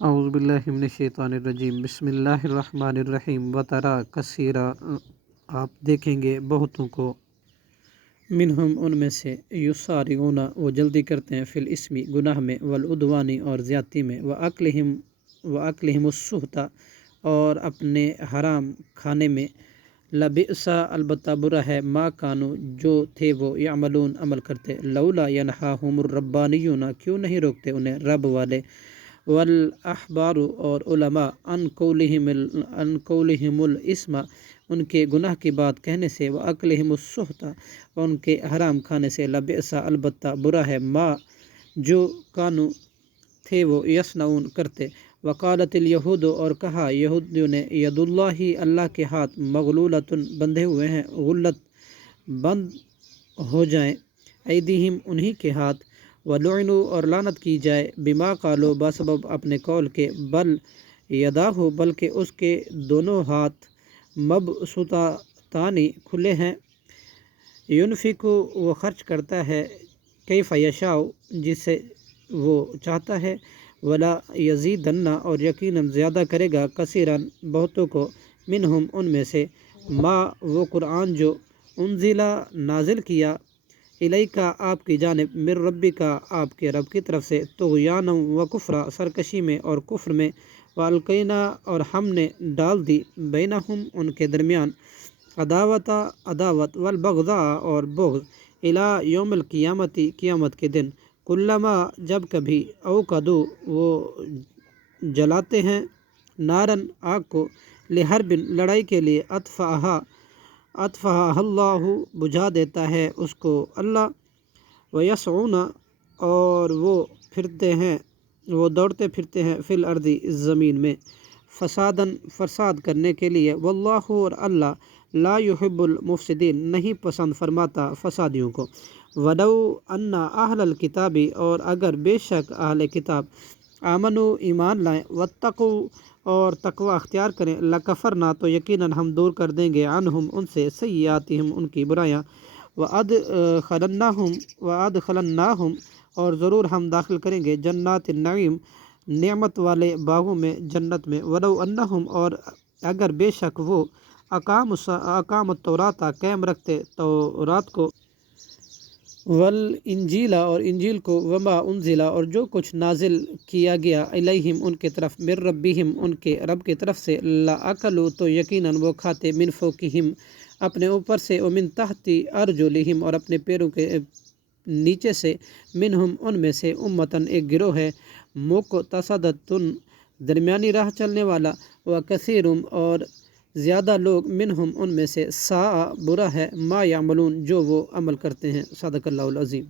اعوذ باللہ من الشیطان الرجیم بسم اللہ الرحمن الرحیم وترا کثیرا آپ دیکھیں گے بہتوں کو منہم ان میں سے یسارعون وہ جلدی کرتے ہیں فی الاسم گناہ میں والعدوان اور زیادتی میں واکلہم السحت اور اپنے حرام کھانے میں لبئس البتہ برا ہے ما کانوا جو تھے وہ یعملون عمل کرتے لولا ینہاہم الربانیون کیوں نہیں روکتے انہیں رب والے والاحبار اور علماء ان قولہم الاسم ان کے گناہ کی بات کہنے سے واکلہم السحت اور ان کے حرام کھانے سے لبئس البتہ برا ہے ما جو کانوا تھے وہ یصنعون کرتے وقالت الیہود اور کہا یہودیوں نے ید اللہ اللہ کے ہاتھ مغلولۃ بندھے ہوئے ہیں غلت بند ہو جائیں ایدیہم انہی کے ہاتھ ولعنوا اور لعنت کی جائے بما قالوا بسبب اپنے قول کے بل یداہ بلکہ اس کے دونوں ہاتھ مبسوطتان کھلے ہیں ینفق وہ خرچ کرتا ہے کیف یشاء جسے وہ چاہتا ہے ولا یزیدن اور یقیناً زیادہ کرے گا کثیراً بہتوں کو منہم ان میں سے ما وہ قرآن جو انزلہ نازل کیا الیکا آپ کی جانب من ربی کا آپ کے رب کی طرف سے طغیانا و کفرا سرکشی میں اور کفر میں والقینا اور ہم نے ڈال دی بینہم ان کے درمیان عداوت والبغضاء اور بغض الی یوم القیامتی قیامت کے دن کلما جب کبھی اوقدو وہ جلاتے ہیں نارن آگ کو لحرب لڑائی کے لیے اطفاہا اللہ بجھا دیتا ہے اس کو اللہ ویسعون اور وہ دوڑتے پھرتے ہیں فی الارض زمین میں فساد کرنے کے لیے واللہ اور اللہ لا یحب المفسدین نہیں پسند فرماتا فسادیوں کو ولو ان اہل الکتاب اور اگر بے شک اہل کتاب آمنو ایمان لائیں واتقوا اور تقوی اختیار کریں لکفرنا تو یقیناً ہم دور کر دیں گے عنہم ان سے سیئاتہم ان کی برائیاں وادخلناہم اور ضرور ہم داخل کریں گے جنات النعیم نعمت والے باغوں میں جنت میں ولو انہم اور اگر بے شک وہ اقام التوراۃ قائم رکھتے تورات کو والانجیل اور انجیل کو وما انزل اور جو کچھ نازل کیا گیا الیہم ان کے طرف من ربہم ان کے رب کی طرف سے لاکلوا تو یقیناً وہ کھاتے من فوقہم اپنے اوپر سے ومن تحت ارجلہم اور اپنے پیروں کے نیچے سے منہم ان میں سے امتن ایک گروہ ہے مقتصدۃ درمیانی راہ چلنے والا وکثیرم اور زیادہ لوگ منہم ان میں سے ساء برا ہے ما یعملون جو وہ عمل کرتے ہیں صدق اللہ العظیم